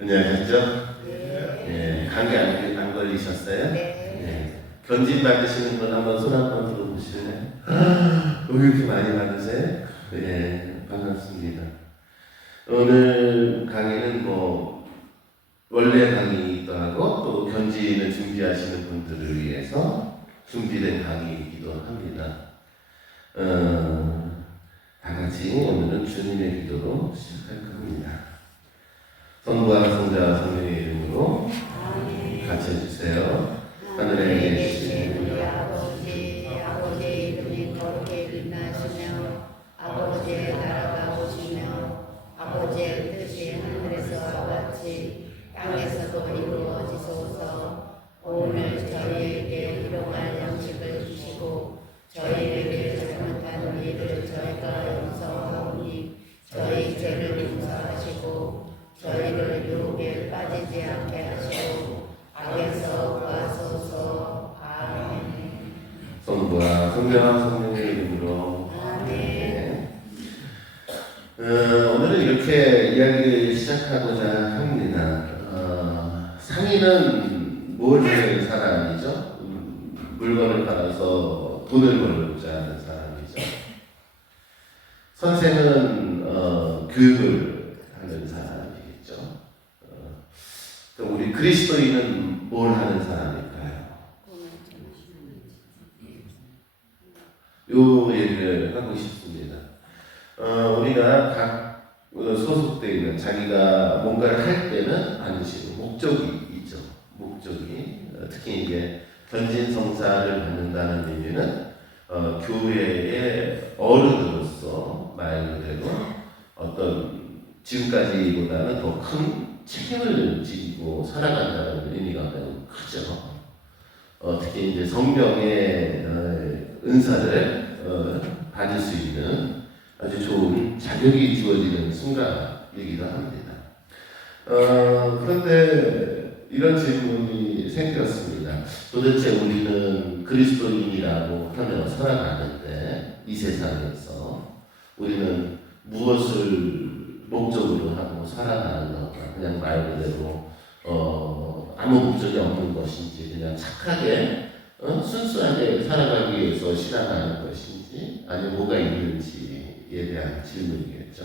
안녕하셨죠? 네. 예, 감기 안 걸리셨어요? 네. 예. 견진 받으시는 분 한번 손 한번 들어보실래요? 왜 이렇게 많이 받으세요? 예, 반갑습니다. 오늘 강의는 원래 강의이기도 하고 또 견진을 준비하시는 분들을 위해서 준비된 강의이기도 합니다. 다 같이 오늘은 주님의 기도로 시작할 겁니다. 성부와 성자와 성령의 이름으로 같이 해주세요. 하늘에 계신 우리 아버지의 이름이 거룩히 빛나시며 아버지의 나라가 오시며 아버지의 뜻이 하늘에서와 같이 땅에서도 이루어지소서. 오늘 저희에게 일용할 양식을 주시고 저희에게 잘못한 일을 저희가 용서하오니 저희 죄를 용서하시고 저희를 유혹에 빠지지 않게 하시고 악에서 구하소서. 아멘. 성부와 성자와 성령의 이름으로 아멘. 오늘은 이렇게 이야기를 시작하고자 합니다. 상인은 뭘 하는 사람이죠? 물건을 팔아서 돈을 벌고자 하는 사람이죠. 선생은 교육을 하는 사람이겠죠. 그럼 우리 그리스도인은 뭘 하는 사람일까요? 요 얘기를 하고 싶습니다. 우리가 각 소속되어 있는 자기가 뭔가를 할 때는 반드시 목적이 있죠. 목적이 특히 이제 견진성사를 받는다는 의미는 교회의 어른으로서 말 그대로 어떤 지금까지보다는 더 큰 책임을 지고 살아간다는 의미가 매우 크죠. 특히 이제 성령의 은사를 받을 수 있는 아주 좋은 자격이 주어지는 순간이기도 합니다. 그런데 이런 질문이 생겼습니다. 도대체 우리는 그리스도인이라고 하며 살아가는데 이 세상에서 우리는 무엇을 목적으로 하고 살아가는 건가? 그냥 말 그대로 아무 목적이 없는 것인지 그냥 착하게 순수하게 살아가기 위해서 신앙하는 것인지 아니면 뭐가 있는지에 대한 질문이겠죠.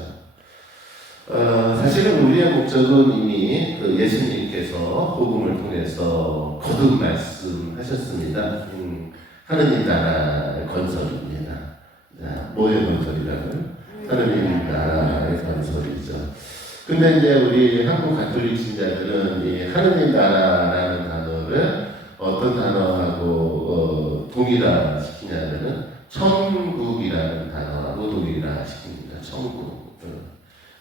사실은 우리의 목적은 이미 그 예수님께서 복음을 통해서 거듭 말씀하셨습니다. 하느님 나라의 건설입니다. 자, 뭐의 건설이라고요? 하느님 나라의 건설이죠. 근데 이제 우리 한국 가톨릭 신자들은 이 하느님 나라라는 단어를 어떤 단어하고 동일화시키냐면은 천국이라는 단어하고 동일화시킵니다. 천국.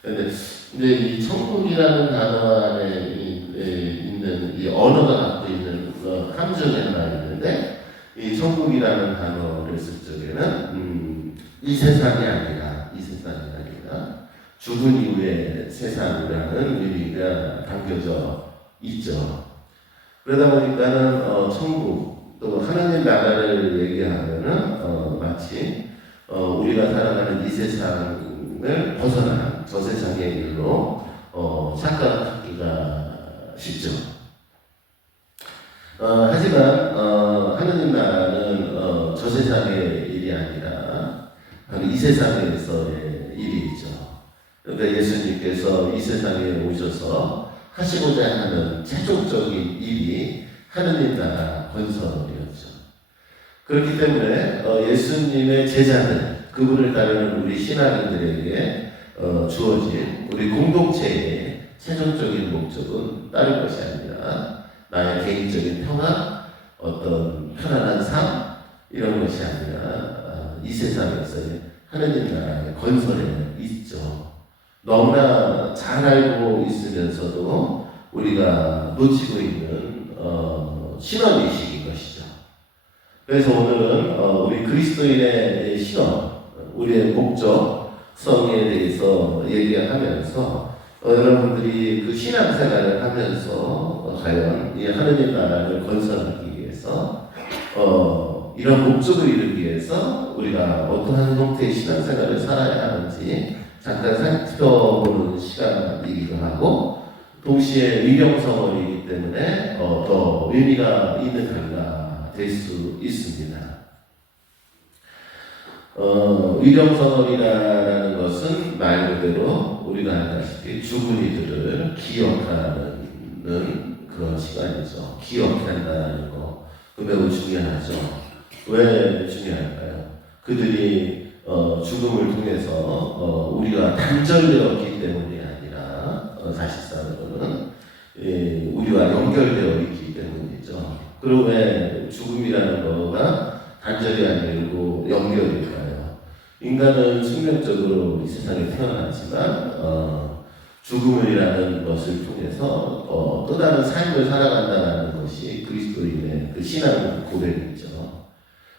근데 이제 이 천국이라는 단어 안에 있는 이 언어가 갖고 있는 함정이 하나 있는데 이 천국이라는 단어를 쓸 적에는 이 세상이 아니라 죽은 이후의 세상이라는 의미가 담겨져 있죠. 그러다 보니까는 천국 또 하나님 나라를 얘기하면은 마치 우리가 살아가는 이 세상을 벗어난 저 세상의 일로 착각하기가 쉽죠. 하지만 하나님 나라는 저 세상의 일이 아니라 바로 이 세상에서의 일이죠. 그러니까 예수님께서 이 세상에 오셔서 하시고자 하는 최종적인 일이 하느님 나라 건설이었죠. 그렇기 때문에 예수님의 제자들, 그분을 따르는 우리 신앙인들에게 주어진 우리 공동체의 최종적인 목적은 다른 것이 아니라 나의 개인적인 평화, 어떤 편안한 삶 이런 것이 아니라 이 세상에서의 하느님 나라의 건설에 있죠. 너무나 잘 알고 있으면서도 우리가 놓치고 있는 신앙의식인 것이죠. 그래서 오늘은 우리 그리스도인의 신앙, 우리의 목적성에 대해서 얘기하면서 여러분들이 그 신앙생활을 하면서 과연 이 하느님 나라를 건설하기 위해서 이런 목적을 이루기 위해서 우리가 어떠한 형태의 신앙생활을 살아야 하는지 잠깐 살펴보는 시간이기도 하고 동시에 위령성어이기 때문에 더 의미가 있는 단어가 될 수 있습니다. 위령성어이라는 것은 말 그대로 우리가 알다시피 죽은 이들을 기억하는 그런 시간이죠. 기억한다는 거, 그 매우 중요하죠. 왜 중요할까요? 그들이 죽음을 통해서 우리가 단절되었기 때문이 아니라 사실상으로는 우리와 연결되어 있기 때문이죠. 그리고 왜 죽음이라는 거가 단절이 아니고 연결일까요? 인간은 숙명적으로 이 세상에 태어났지만 죽음이라는 것을 통해서 또 다른 삶을 살아간다는 것이 그리스도인의 그 신앙 고백이죠.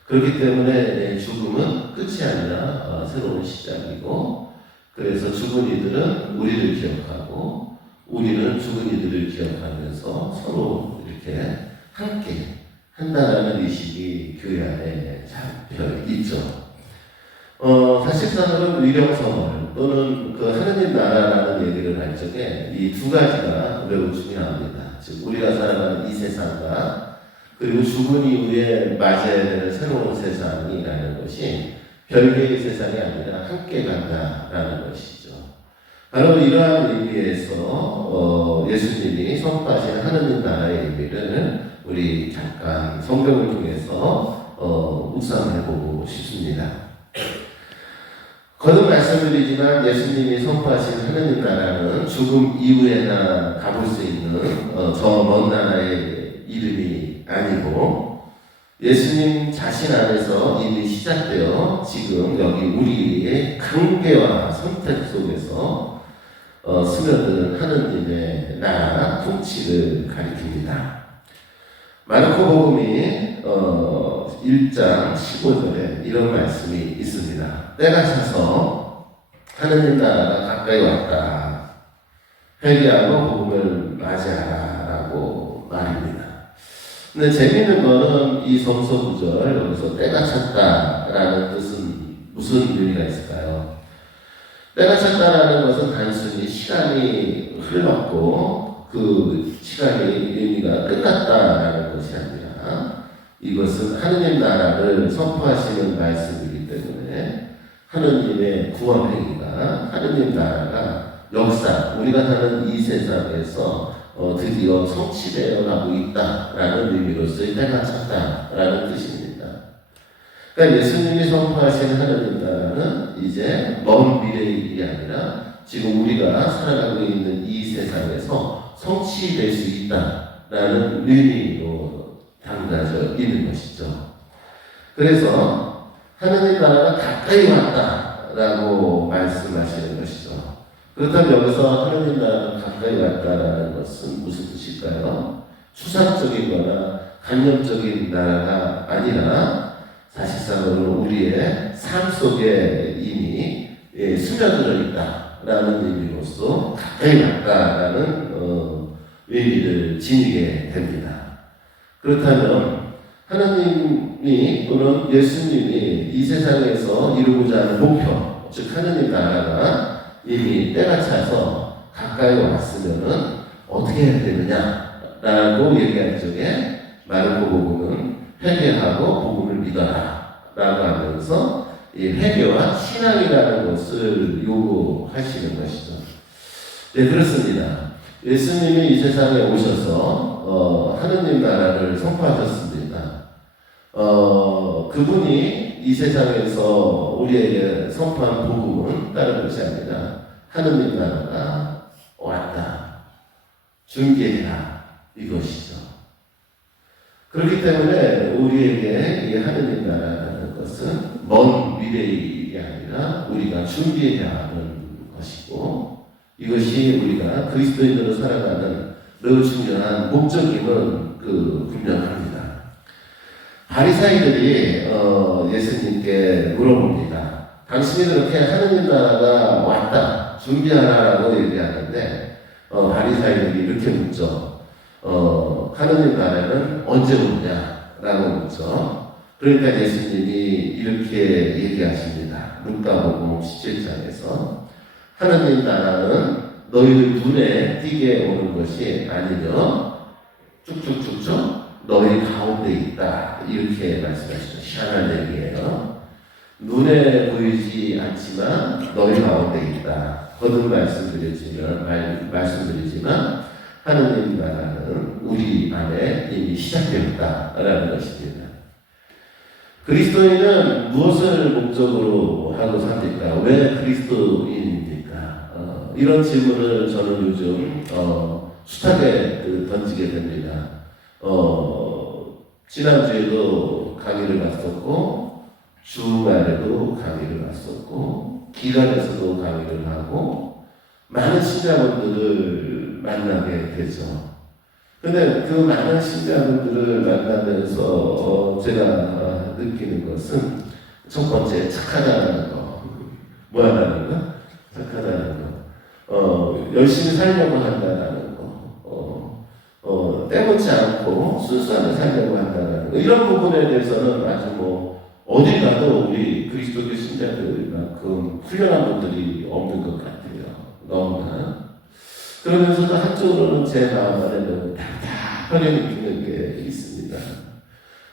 그렇기 때문에 죽음은 끝이 아니라 새로운 시작이고, 그래서 죽은 이들은 우리를 기억하고 우리는 죽은 이들을 기억하면서 서로 이렇게 함께 한다라는 의식이 교회 안에 잡혀 있죠. 사실상은 위령성을 또는 그 하느님 나라라는 얘기를 할 적에 이 두 가지가 매우 중요합니다. 즉 우리가 살아가는 이 세상과 그리고 죽은 이후에 맞이해야 되는 새로운 세상이라는 것이 별개의 세상이 아니라 함께 간다라는 것이죠. 바로 이러한 의미에서 예수님이 선포하신 하느님 나라의 의미를 우리 잠깐 성경을 통해서 묵상해보고 싶습니다. 거듭 말씀드리지만 예수님이 선포하신 하느님 나라는 죽음 이후에나 가볼 수 있는 저 먼 나라의 이름이 아니고 예수님 자신 안에서 이미 시작되어 지금 여기 우리의 관계와 선택 속에서 스며드는 하느님의 나라 통치를 가리킵니다. 마르코복음이 1장 15절에 이런 말씀이 있습니다. 때가 차서 하느님 나라가 가까이 왔다. 회개하고 복음을 맞이하라 라고 말입니다. 근데 재미있는 거는 이 성서 구절 여기서 때가 찼다라는 뜻은 무슨 의미가 있을까요? 때가 찼다라는 것은 단순히 시간이 흘렀고 그 시간의 의미가 끝났다라는 것이 아니라 이것은 하느님 나라를 선포하시는 말씀이기 때문에 하느님의 구원 행위가 하느님 나라가 역사 우리가 사는 이 세상에서 드디어 성취되어 가고 있다라는 의미로서의 때가 찼다라는 뜻입니다. 그러니까 예수님이 선포하신 하느님 나라는 이제 먼 미래의 일이 아니라 지금 우리가 살아가고 있는 이 세상에서 성취될 수 있다라는 의미로 담겨져 있는 것이죠. 그래서 하느님 나라가 가까이 왔다라고 말씀하시는 것이죠. 그렇다면 여기서 하느님 나라가 가까이 왔다라는 것은 무슨 뜻일까요? 추상적인 거나 간접적인 나라가 아니라 사실상으로 우리의 삶 속에 이미 스며들어 있다라는 의미로서 가까이 왔다라는 의미를 지니게 됩니다. 그렇다면 하나님이 또는 예수님이 이 세상에서 이루고자 하는 목표, 즉 하느님 나라가 이미 때가 차서 가까이 왔으면은 어떻게 해야 되느냐라고 얘기할 적에 마르코복음은 회개하고 복음을 믿어라 라고 하면서 이 회개와 신앙이라는 것을 요구하시는 것이죠. 네, 그렇습니다. 예수님이 이 세상에 오셔서 하느님 나라를 선포하셨습니다. 그분이 이 세상에서 우리에게 선포한 복음은 다른 것이 아니라 하느님 나라가 왔다. 준비해라. 이것이죠. 그렇기 때문에 우리에게 이 하느님 나라라는 것은 먼 미래의 일이 아니라 우리가 준비해야 하는 것이고 이것이 우리가 그리스도인으로 살아가는 매우 중요한 목적임은 분명합니다. 바리사이들이 예수님께 물어봅니다. 당신이 그렇게 하느님 나라가 왔다, 준비하라라고 얘기하는데 바리사이들이 이렇게 묻죠. 하느님 나라는 언제 오느냐라고 묻죠. 그러니까 예수님이 이렇게 얘기하십니다. 루카복음 17장에서 하느님 나라는 너희들 눈에 띄게 오는 것이 아니며 쭉쭉쭉쭉 너희 가운데 있다. 이렇게 말씀하시죠. 희한한 얘기예요. 눈에 보이지 않지만 너희 가운데 있다. 거듭 말씀드리지만 하느님 나라는 우리 안에 이미 시작되었다라는 것입니다. 그리스도인은 무엇을 목적으로 하고 삽니까? 왜 그리스도인입니까? 이런 질문을 저는 요즘 숱하게 던지게 됩니다. 지난주에도 강의를 갔었고 주말에도 강의를 갔었고 기관에서도 강의를 하고 많은 신자분들을 만나게 되죠. 근데 그 많은 신자분들을 만나면서 제가 느끼는 것은 첫 번째 착하다는 거. 뭐하다는 거? 착하다는 거. 열심히 살려고 한다는 거. 때묻지 않고 순수하게 살려고 한다는 거. 이런 부분에 대해서는 아주 어디 가도 우리 그리스도교 신자들만큼 훌륭한 분들이 없는 것 같아요. 너무나. 그러면서도 한쪽으로는 제 마음 안에는 답답하게 느끼는 게 있습니다.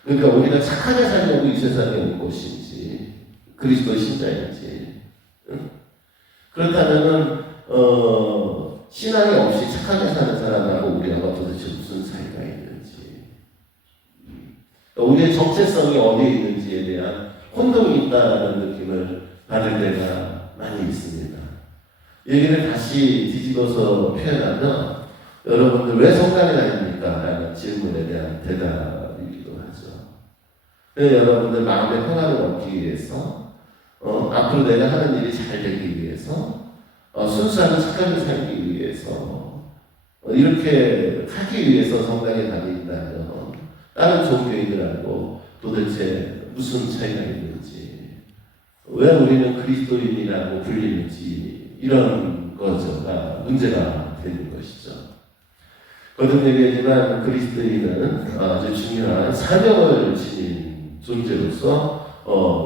그러니까 우리가 착하게 살려고 이 세상에 온 것인지 그리스도 신자인지 그렇다면은 신앙이 없이 착하게 사는 사람하고 우리하고 도대체 무슨 사이가 있는지 우리의 정체성이 어디에 있는지에 대한 혼동이 있다는 느낌을 받을 때가 많이 있습니다. 얘기를 다시 뒤집어서 표현하면 여러분들 왜 성당에 다닙니까? 라는 질문에 대한 대답이기도 하죠. 여러분들 마음의 평화를 얻기 위해서 앞으로 내가 하는 일이 잘 되기 위해서 순수하게 착하게 살기 위해서 이렇게 하기 위해서 성당에 다닌다면 다른 종교인들하고 도대체 무슨 차이가 있는지 왜 우리는 그리스도인이라고 불리는지 이런 거가 문제가 되는 것이죠. 거듭 얘기하지만 그리스도인은 아주 중요한 사명을 지닌 존재로서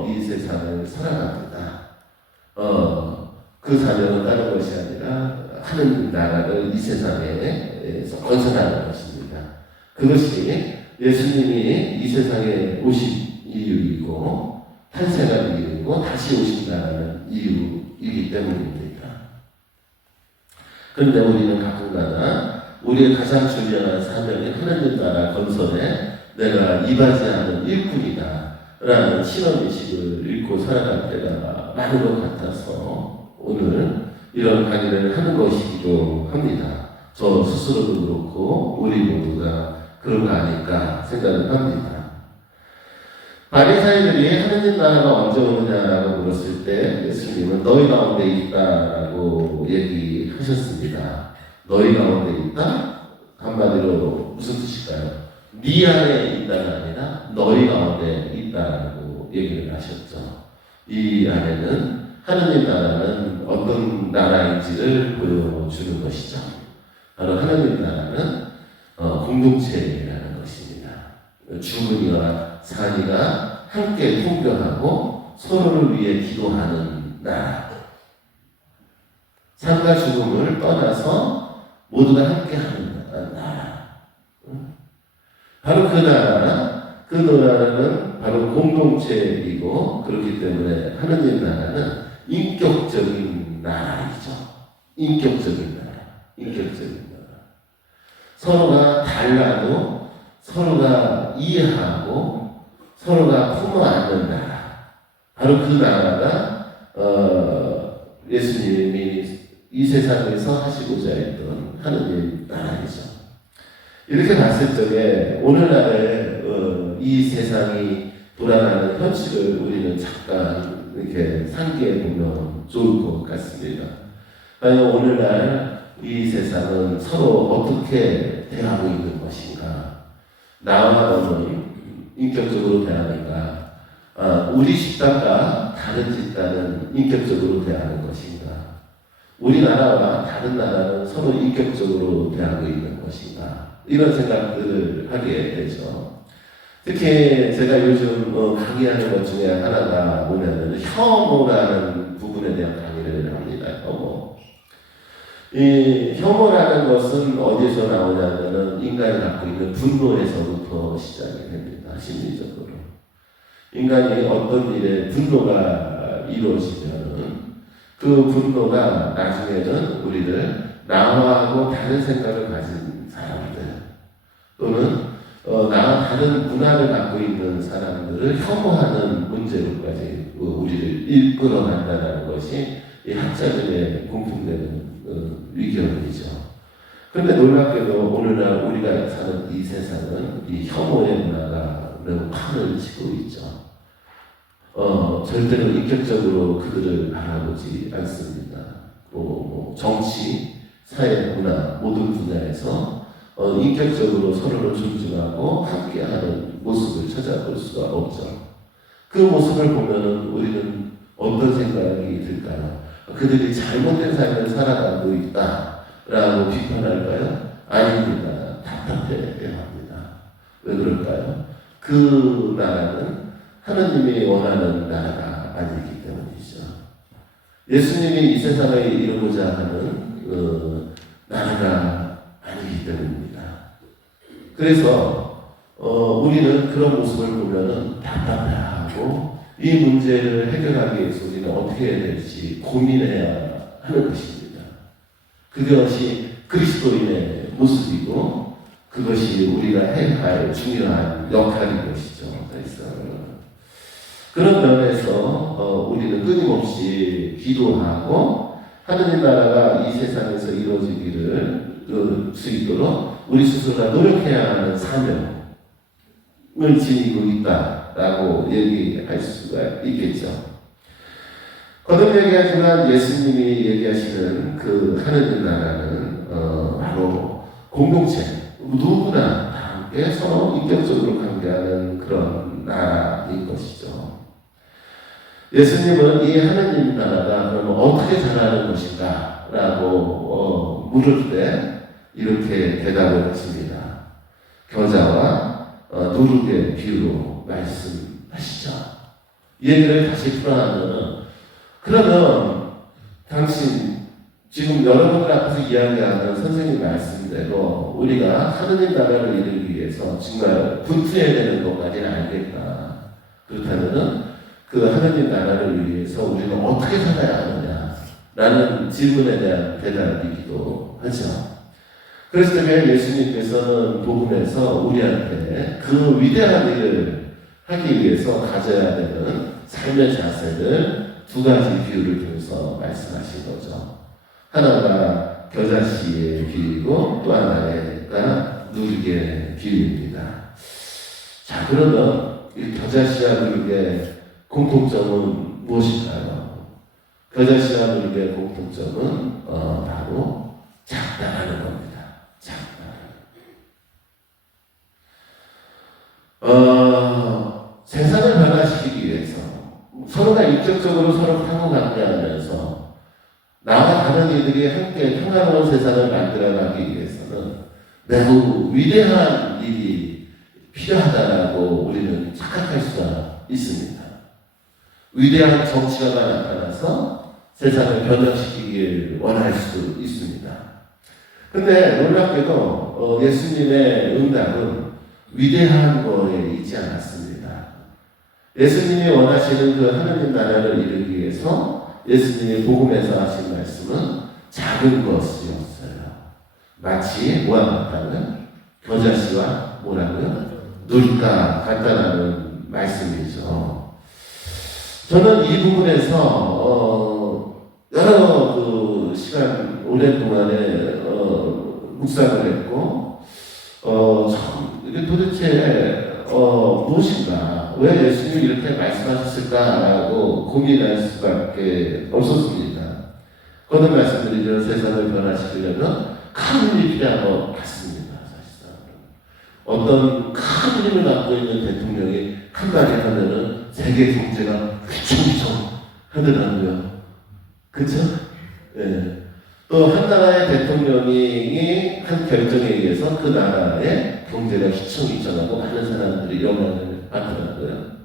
이 세상을 살아갑니다. 그 사명은 다른 것이 아니라 하는 나라를 이 세상에서 건설하는 것입니다. 그것이 예수님이 이 세상에 오신 이유이고 탄생한 이유이고 다시 오신다는 이유이기 때문입니다. 그런데 우리는 가끔가다 우리의 가장 중요한 사명인 하나님 나라 건설에 내가 이바지하는 일꾼이다 라는 신앙의식을 잃고 살아갈 때가 많은 것 같아서 오늘 이런 강의를 하는 것이기도 합니다. 저 스스로도 그렇고 우리 모두가 그런 거 아닐까 생각을 합니다. 바리사이들이 하느님 나라가 언제 오느냐라고 물었을 때 예수님은 너희 가운데 있다라고 얘기하셨습니다. 너희 가운데 있다? 한마디로 무슨 뜻일까요? 네 안에 있다가 아니라 너희 가운데 있다라고 얘기를 하셨죠. 이 안에는 하느님 나라는 어떤 나라인지를 보여주는 것이죠. 바로 하느님 나라는 공동체라는 것입니다. 주문이와 산이가 함께 통교하고 서로를 위해 기도하는 나라. 삶과 죽음을 떠나서 모두가 함께하는 나라. 바로 그 나라는 바로 공동체이고 그렇기 때문에 하느님 나라는 인격적인 나라이죠. 인격적인 나라. 서로가 달라도 서로가 이해하고 서로가 품어안는 나라. 바로 그 나라가 예수님이 이 세상에서 하시고자 했던 하느님 나라이죠. 이렇게 봤을 적에 오늘날의 이 세상이 돌아가는 현실을 우리는 잠깐 이렇게 상기해 보면 좋을 것 같습니다. 과연 오늘날 이 세상은 서로 어떻게 대하고 있는 것인가? 나와 너는 인격적으로 대하는가? 우리 집단과 다른 집단은 인격적으로 대하는 것인가? 우리나라와 다른 나라는 서로 인격적으로 대하고 있는 것인가? 이런 생각들을 하게 되죠. 특히 제가 요즘 강의하는 것 중에 하나가 뭐냐면 혐오라는 부분에 대한 강의를 합니다. 혐오. 이 혐오라는 것은 어디서 나오냐면은 인간이 갖고 있는 분노에서부터 시작이 됩니다. 심리적으로. 인간이 어떤 일에 분노가 이루어지면은 그 분노가 나중에는 우리를 나와하고 다른 생각을 가진 사람들 또는 나와 다른 문화를 갖고 있는 사람들을 혐오하는 문제로까지 우리를 이끌어간다는 것이 이 학자들의 공통되는 의견이죠. 그런데 놀랍게도 오늘날 우리가 사는 이 세상은 이 혐오의 문화가 매우 판을 치고 있죠. 절대로 인격적으로 그들을 바라보지 않습니다. 정치, 사회, 문화 모든 분야에서 인격적으로 서로를 존중하고 함께하는 모습을 찾아볼 수가 없죠. 그 모습을 보면은 우리는 어떤 생각이 들까요? 그들이 잘못된 삶을 살아가고 있다라고 비판할까요? 아닙니다. 답답해야 합니다. 왜 그럴까요? 그 나라는 하나님이 원하는 나라가 아니기 때문이죠. 예수님이 이 세상에 이루고자 하는 나라가 아니기 때문입니다. 그래서 우리는 그런 모습을 보면은 답답해하고 이 문제를 해결하기 위해서 우리는 어떻게 해야 될지 고민해야 하는 것입니다. 그것이 그리스도인의 모습이고 그것이 우리가 해야 할 중요한 역할인 것이죠. 그래서 그런 면에서 우리는 끊임없이 기도하고 하느님 나라가 이 세상에서 이루어지기를 수 있도록 우리 스스로가 노력해야 하는 사명을 지니고 있다라고 얘기할 수가 있겠죠. 거듭 얘기하지만 예수님이 얘기하시는 그 하느님 나라는 바로 공동체, 누구나 다 함께 서로 인격적으로 관계하는 그런 나라인 것이죠. 예수님은 이 하느님 나라가 그러면 어떻게 자라는 것인가? 라고 물을 때 이렇게 대답을 하십니다. 겨자와 누룩의 비유로 말씀하시죠. 이 얘기를 다시 풀어하면은 그러면 당신 지금 여러분들 앞에서 이야기하는 선생님 말씀대로 우리가 하느님 나라를 이루기 위해서 정말 분투해야 되는 것까지는 알겠다. 그렇다면은 그 하느님 나라를 위해서 우리는 어떻게 살아야 하느냐라는 질문에 대한 대답이기도 하죠. 그래서 예수님께서는 복음에서 우리한테 그 위대한 일을 하기 위해서 가져야 되는 삶의 자세를 두 가지 비유를 통해서 말씀하신 거죠. 하나가 겨자씨의 비유이고 또 하나가 누룩의 비유입니다. 자, 그러면 이 겨자씨와 누룩의 공통점은 무엇일까요? 겨자씨와 누룩의 공통점은 바로 작다라는 겁니다. 작다. 세상을 변화시키기 위해서 서로가 인격적으로 서로 상호관계하면서 나와 다른 이들이 함께 평화로운 세상을 만들어가기 위해서는 매우 위대한 일이 필요하다라고 우리는 착각할 수가 있습니다. 위대한 정치가가 나타나서 세상을 변화시키길 원할 수도 있습니다. 근데 놀랍게도 예수님의 응답은 위대한 거에 있지 않았습니다. 예수님이 원하시는 그 하느님 나라를 이루기 위해서 예수님이 복음에서 하신 말씀은 작은 것이었어요. 마치 뭐와 같다고요? 겨자씨와 뭐라고요? 누룩과 같다라는 말씀이죠. 저는 이 부분에서 여러 그 시간 오랫동안에 묵상을 했고 이게 도대체 무엇인가, 왜 예수님이 이렇게 말씀하셨을까라고 고민할 수밖에 없었습니다. 거듭 말씀드리죠. 세상을 변화시키려면 큰 힘이 필요한 것 같습니다. 사실상 어떤 큰 힘을 갖고 있는 대통령이 한 말이 하면은 세계 경제가 휘청휘청 하더라고요. 그쵸? 예. 또 한 나라의 대통령이 한 결정에 의해서 그 나라의 경제가 휘청휘청하고 많은 사람들이 영향을 받더라고요.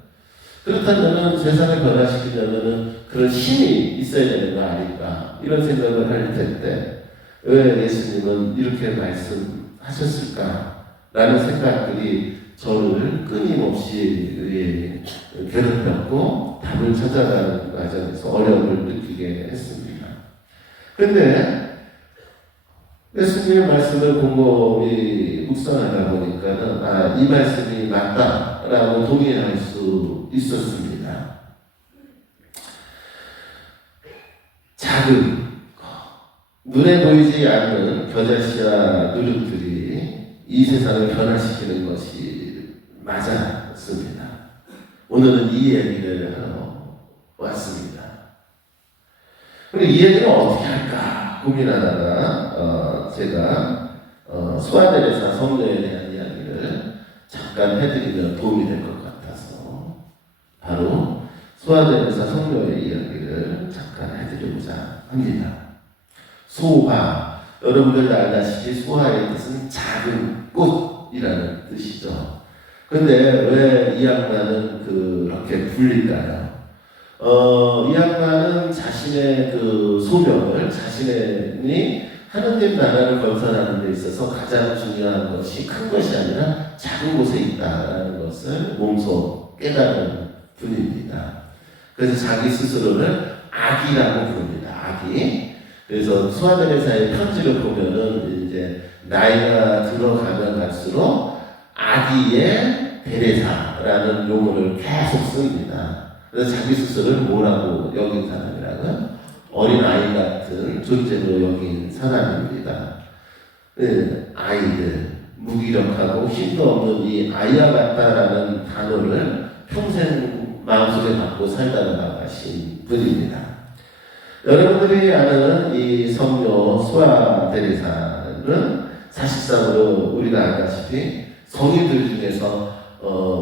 그렇다면 세상을 변화시키려면 그런 힘이 있어야 되는 거 아닐까 이런 생각을 할 텐데 왜 예수님은 이렇게 말씀하셨을까라는 생각들이 저를 끊임없이 괴롭혔고 답을 찾아가는 과정에서 어려움을 느끼게 했습니다. 그런데 예수님의 말씀을 곰곰이 묵상하다 보니까는 이 말씀이 맞다라고 동의할 수 있었습니다. 작은 눈에 보이지 않는 겨자씨와 누룩들이 이 세상을 변화시키는 것이 맞았습니다. 오늘은 이 얘기를 하러 왔습니다. 그럼 이 얘기를 어떻게 할까 고민하다가 제가 소아테레사 성녀에 대한 이야기를 잠깐 해드리면 도움이 될 것 같아서 바로 소아테레사 성녀의 이야기를 잠깐 해드리고자 합니다. 소화, 여러분들 알다시피 소화의 뜻은 작은 꽃이라는 뜻이죠. 근데 왜 이 양반은 그렇게 불릴까요? 이 양반은 자신의 그 소명을 자신이 하느님 나라를 건설하는 데 있어서 가장 중요한 것이 큰 것이 아니라 작은 곳에 있다라는 것을 몸소 깨달은 분입니다. 그래서 자기 스스로를 아기라고 부릅니다. 아기. 그래서 소아테레사의 편지를 보면은 이제 나이가 들어가면 갈수록 아기의 테레사라는 용어를 계속 씁니다. 그래서 자기 스스로를 뭐라고 여긴 사람이라고 어린 아이 같은 존재로 여긴 사람입니다. 아이들 무기력하고 힘도 없는 이 아이와 같다라는 단어를 평생 마음속에 갖고 살다가 가신 분입니다. 여러분들이 아는 이 성녀 소아테레사는 사실상으로 우리가 알다시피 성인들 중에서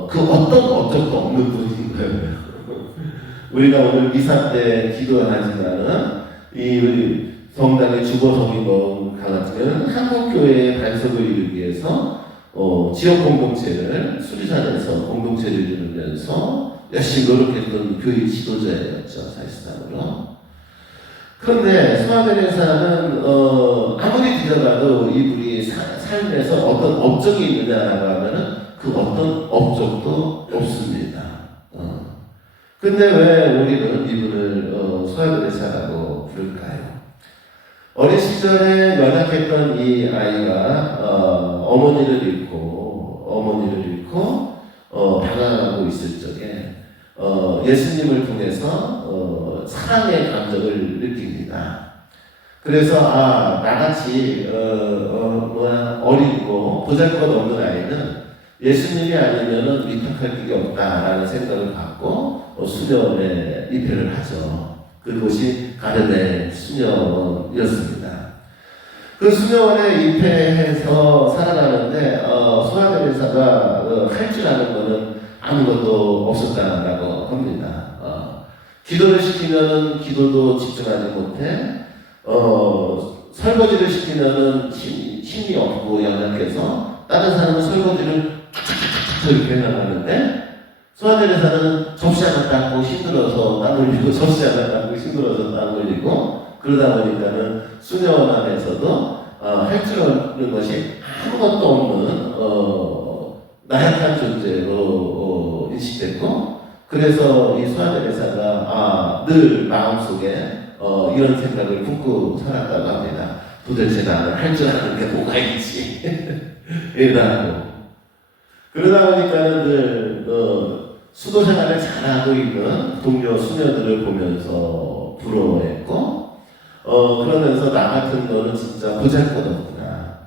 그 어떤 업적도 없는 분인 거예요. 우리가 오늘 미사 때 기도하지만은 우리 성당의 주보 성인공 같으면 한국교회의 반석을 이루기 위해서 지역 공동체를 수리산에서 공동체를 이루면서 열심히 노력했던 교회 지도자였죠, 사실상으로. 그런데 소아테레사는 아무리 들어가도 이분이 삶에서 어떤 업적이 있느냐라고 하면은 그 어떤 업적도 없습니다. 근데 왜 우리는 이분을 소아테레사라고 부를까요? 어린 시절에 연약했던 이 아이가 어머니를 잃고 방황하고 있을 적에 예수님을 통해서 사랑의 감정을 느낍니다. 그래서 나같이 어리고 보잘것없는 아이는 예수님이 아니면은 위탁할 길이 없다라는 생각을 갖고 수녀원에 입회를 하죠. 그것이 가르네 수녀원이었습니다. 그 수녀원에 입회해서 살아가는데 소아테레사가 할 줄 아는 거는 아무것도 없었다라고 합니다. 기도를 시키면은 기도도 집중하지 못해, 설거지를 시키면은 힘이 없고 연약해서 다른 사람은 설거지를 이렇게 해나가는데 소아테레사는 접시 하나 닦고 힘들어서 땀 흘리고 접시 하나 닦고 힘들어서 땀 흘리고 그러다 보니까는 수녀원 안에서도 할 줄 없는 것이 아무것도 없는 나약한 존재로 인식됐고 그래서 이 소아테레사가 늘 마음속에 이런 생각을 품고 살았다고 합니다. 도대체 나는 할 줄 아는 게 뭐가 있지? 이러고 그러다 보니까는 늘 수도 생활을 잘하고 있는 동료 수녀들을 보면서 부러워했고 그러면서 나 같은 너는 진짜 보잘것없구나,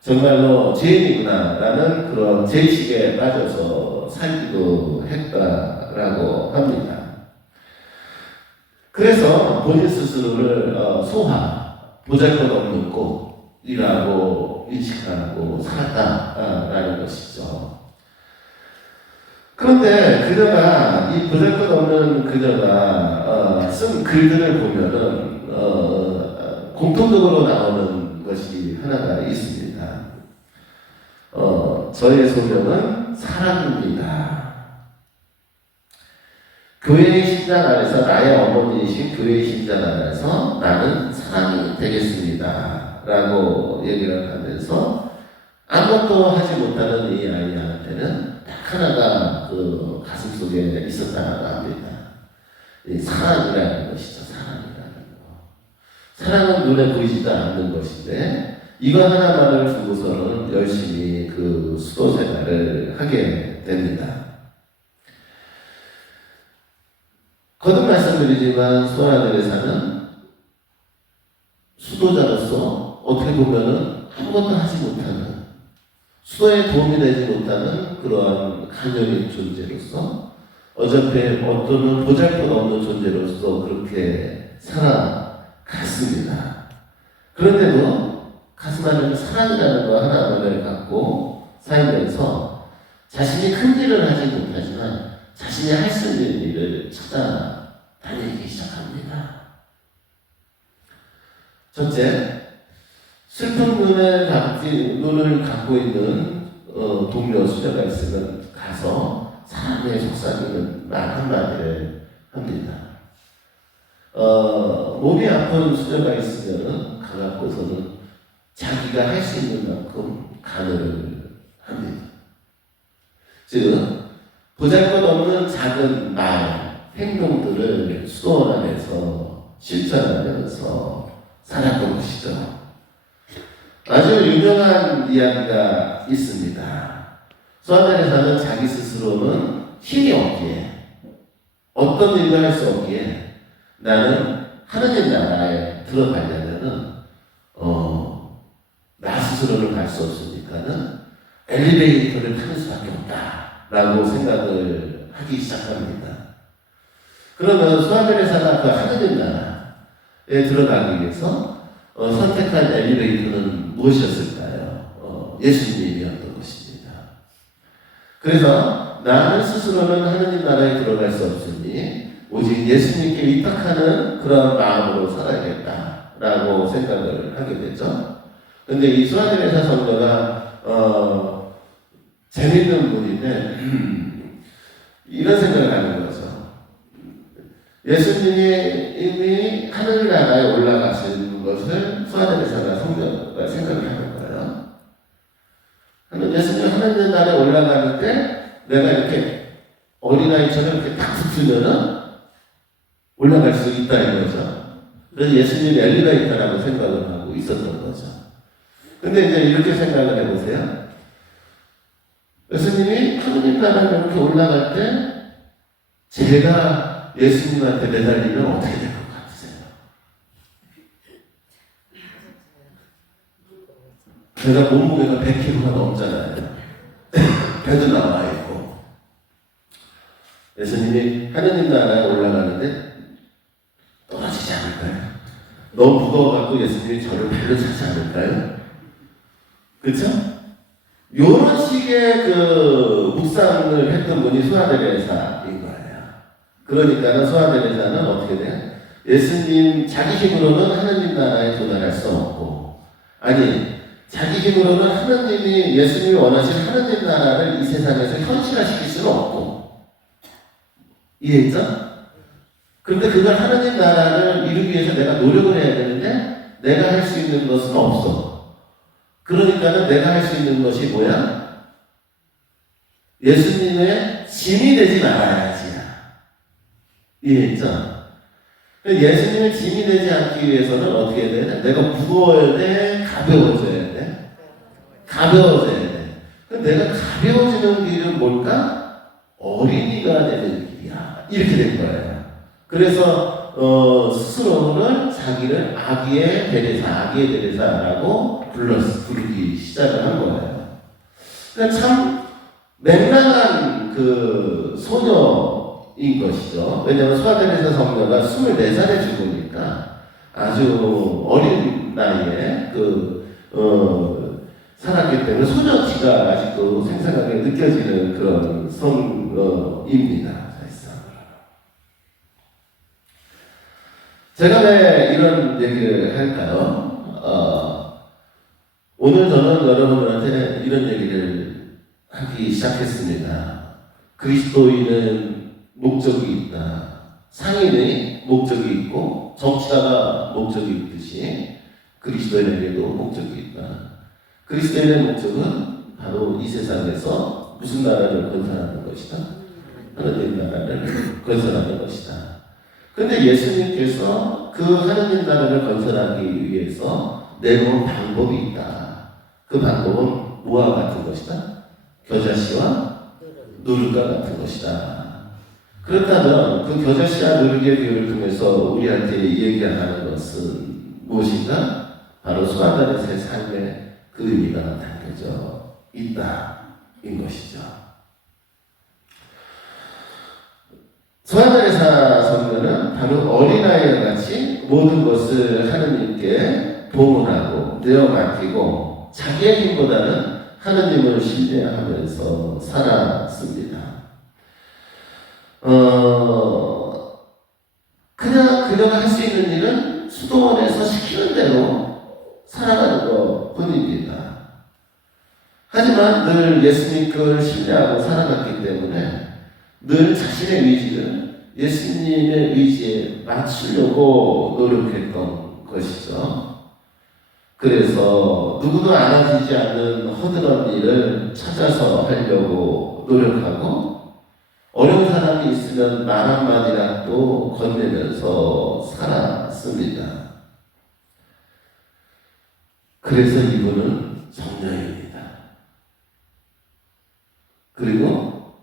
정말로 죄인이구나 라는 그런 죄의식에 빠져서 살기도 했다라고 합니다. 그래서 본인 스스로를 보잘것없는 꽃이라고 인식하고 살았다라는 것이죠. 그런데 그녀가 이 보잘것없는 그녀가 쓴 글들을 보면은 공통적으로 나오는 것이 하나가 있습니다. 저의 소명은 사랑입니다. 교회의 심장 안에서 나의 어머니이신 교회의 심장 안에서 나는 사람이 되겠습니다. 라고 얘기를 하면서 아무것도 하지 못하는 이 아이한테는 딱 하나가 그 가슴 속에 있었다고 합니다. 이 사랑이라는 것이죠. 사랑이라는 거. 사랑은 눈에 보이지도 않는 것인데 이거 하나만을 두고서는 열심히 그 수도 생활을 하게 됩니다. 거듭 말씀드리지만 소아들에서는 수도자로서 어떻게 보면은 아무것도 하지 못하는 수도에 도움이 되지 못하는 그러한 간역인 존재로서 어차피 어떤 보잘것없는 존재로서 그렇게 살아갔습니다. 그런데도 가슴 안에는 사랑이라는 거 하나만을 갖고 살면서 자신이 큰 일을 하지 못하지만 자신이 할 수 있는 일을 찾아다니기 시작합니다. 첫째, 슬픈 눈을 갖고 있는 동료 수녀가 있으면 가서 사랑의 속삭이는 말 한마디를 합니다. 몸이 아픈 수녀가 있으면 가갖고서는 자기가 할 수 있는 만큼 간호를 합니다. 즉 보잘것없는 작은 말, 행동들을 수도원 안에서 실천하면서 살았던 것이죠. 아주 유명한 이야기가 있습니다. 소아들에서는 자기 스스로는 힘이 없기에 어떤 일도 할 수 없기에 나는 하느님 나라에 들어가려면은 나 스스로는 갈 수 없으니까는 엘리베이터를 타는 수밖에 없다라고 생각을 하기 시작합니다. 그러면 소아들에서가 그 하느님 나라에 들어가기 위해서 선택한 엘리베이터는 무엇이었을까요? 예수님이었던 것입니다. 그래서 나는 스스로는 하느님 나라에 들어갈 수 없으니 오직 예수님께 위탁하는 그런 마음으로 살아야겠다라고 생각을 하게 되죠. 근데 이 소아들에서 성도가 재밌는 분인데 이런 생각을 하는 거죠. 예수님이 이미 하늘나라에 올라가신 것을 소아들에서가 성도가 생각을 하는 거예요. 예수님이 하늘나라에 올라가는 때 내가 이렇게 어린아이처럼 이렇게 딱 붙으면은 올라갈 수 있다 이거죠. 그래서 예수님이 엘리베이터라고 생각을 하고 있었던 거죠. 근데 이제 이렇게 생각을 해보세요. 예수님이 하느님 나라에 이렇게 올라갈 때 제가 예수님한테 매달리면 어떻게 될 것 같으세요? 제가 몸무게가 100kg가 넘잖아요. 배도 나와 있고. 예수님이 하느님 나라에 올라가는데 떨어지지 않을까요? 너무 무거워갖고 예수님이 저를 발로 차지 않을까요? 그쵸? 요런 식의 그 묵상을 했던 분이 소아데레사인 거예요. 그러니까 소아데레사는 어떻게 돼요? 예수님 자기 힘으로는 하느님 나라에 도달할 수 없고, 아니 자기 힘으로는 하느님이 예수님이 원하신 하느님 나라를 이 세상에서 현실화시킬 수는 없고, 이해했죠? 그런데 그걸 하느님 나라를 이루기 위해서 내가 노력을 해야 되는데 내가 할 수 있는 것은 없어. 그러니까는 내가 할 수 있는 것이 뭐야? 예수님의 짐이 되지 말아야지. 이해했죠? 예수님의 짐이 되지 않기 위해서는 어떻게 해야 돼? 내가 무거워야 돼? 가벼워져야 돼? 가벼워져야 돼. 내가 가벼워지는 길은 뭘까? 어린이가 되는 길이야. 이렇게 된 거예요. 그래서 스스로는 자기를 아기의 데레사라고 부르기 시작을 한 거예요. 그러니까 참 맹랑한 그 소녀인 것이죠. 왜냐하면 소아데레사 성녀가 24살에 죽으니까 아주 어린 나이에 살았기 때문에 소녀치가 아직도 생생하게 느껴지는 그런 성입니다. 제가 왜 이런 얘기를 할까요? 오늘 저는 여러분들한테 이런 얘기를 하기 시작했습니다. 그리스도인은 목적이 있다. 상인의 목적이 있고 정치가가 목적이 있듯이 그리스도인에게도 목적이 있다. 그리스도인의 목적은 바로 이 세상에서 무슨 나라를 건설하는 것이다. 하나님 나라를 건설하는 것이다. 그런데 예수님께서 그 하나님 나라를 건설하기 위해서 내놓은 방법이 있다. 그 방법은 뭐와 같은 것이다? 겨자씨와 누룩과 같은 것이다. 그렇다면 그 겨자씨와 누룩의 비유를 통해서 우리한테 얘기하는 것은 무엇인가? 바로 수아다렛의 삶의 그 의미가 담겨져 있다인 것이죠. 수아다렛사 성녀는 바로 어린아이와 같이 모든 것을 하느님께 봉헌하고 내어 맡기고 자기의 힘보다는 하느님을 신뢰하면서 살았습니다. 그냥 그녀가 할 수 있는 일은 수도원에서 시키는 대로 살아가는 것 뿐입니다. 하지만 늘 예수님 걸 신뢰하고 살아갔기 때문에 늘 자신의 의지를 예수님의 의지에 맞추려고 노력했던 것이죠. 그래서 누구도 알아주지 않는 허드렛 일을 찾아서 하려고 노력하고 어려운 사람이 있으면 말 한마디라도 건네면서 살았습니다. 그래서 이분은 성녀입니다. 그리고